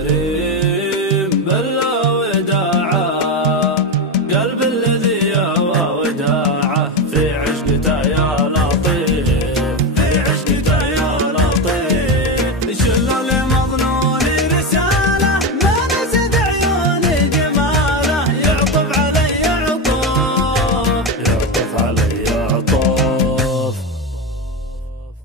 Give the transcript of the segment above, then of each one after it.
مسافرين بلا وداعة، قلب الذي يهوى وداعة في عشقته يا لطيف، في عشقته يا لطيف. شل لمظنوني رسالة ما نسد عيوني جماله، يعطف علي عطوف، يعطف علي عطوف.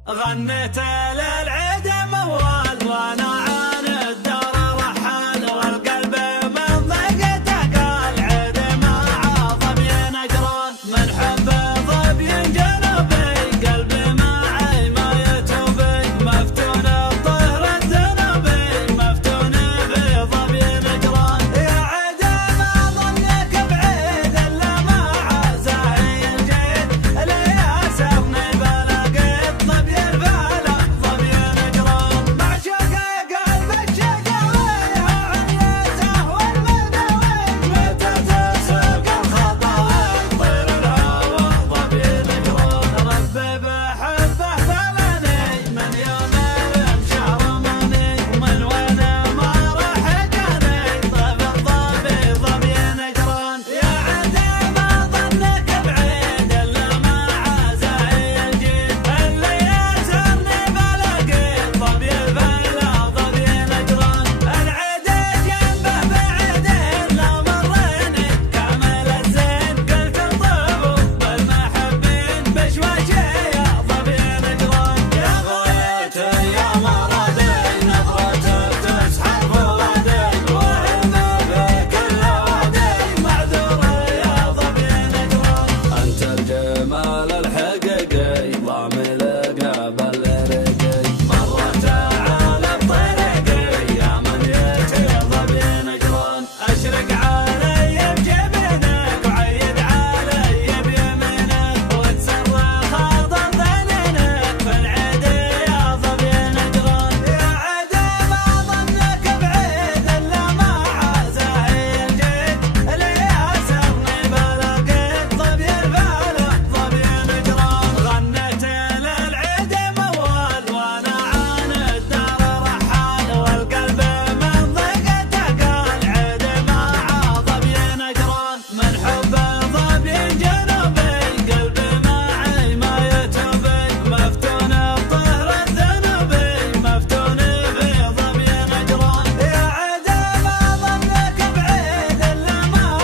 غنيت للعيد موال وانا عن الدار رحال، والقلب من ضيقته قال عيد ما عاظم ينجرون، من حب ظبي جنوبي قلبي معي ما يتوبي، مفتون الطهر الذنوبي مفتون بظبي نجرون. يا عيد ما ظنك بعيد الا مع زاهي الجيد، اللي ياسرني بلقيت ظبي الفلا ظبي نجرون. معشوقي قلبك شقاوي عنيته والمداوي، متى تسوق الخطاوي طير الهوى ظبي نجرون. ربي بحبه بلاني من يوم المشى رماني، ومن وين ما راح جاني طيب الظبي ظبي نجرون. يا عيد ما ظنك بعيد الا مع زاهي الجيد، اللي ياسرني بلقيت ظبي الفلا ظبي نجرون. العيد جنبه بعيد الا مريني كامل الزين، قلت انطبوا بالمحبين بشواشي يا ظبي نجرون. يا غايتي يا مرادي نظرتك تسحر فؤادي، وهم بكل وادي معذور يا ظبي نجرون. انت الجمال الحقيقي ضامن قبل رقي، مرت على بطريقي يا من يتي ظبي نجرون. اشرق علي بجبينك وعيد علي بيمينك، وتصرخ خاطر ذنينك في العيد يا ظبي نجرون. يا عيد ما ظنك بعيد الا مع زاهي الجيد، اللي ياسرني بلقيت ظبي الفلا ظبي نجرون. غنيت للعيد موال وانا عن الدار رحال، والقلب من ضيقته قال عيد ما ظبي نجرون. من حب ظبي جنوبي قلبي معي ما يتوبي، مفتون الطهر الذنوبي مفتون بظبي نجرون. يا عيد ما ظنك بعيد الا مع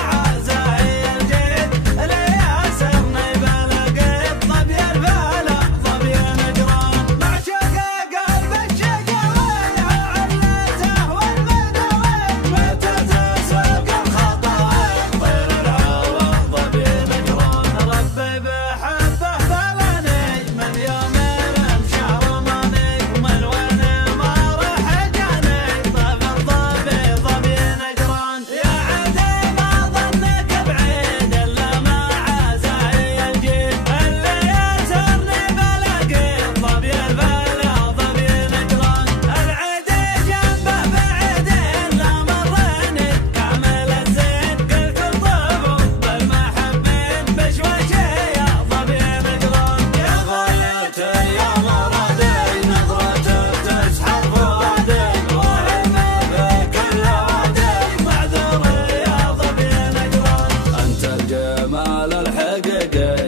زاهي الجيد، اللي ياسرني بلقيت ظبي الفلا ظبي نجرون. معشوقي قلبك شقاوي علته والمداوي، متى تسوق الخطاوي طير الهوى ظبي نجرون. ربي بحبه بلاني من يوم المشى رماني، ومن وين ما راح جاني طيب الظبي ظبي نجرون. يا عيد ما ظنك بعيد الا مع زاهي الجيد، اللي ياسرني بلقيت ظبي الفلا ظبي نجرون. العيد جنبه بعيد الا مريني كامل الزين، قلت انطبوا بالمحبين بشواشي يا ظبي نجرون. يا غايتي يا مرادي نظرتك تسحر فؤادي، وهم بكل وادي معذور يا ظبي نجرون. انت الجمال الحقيقي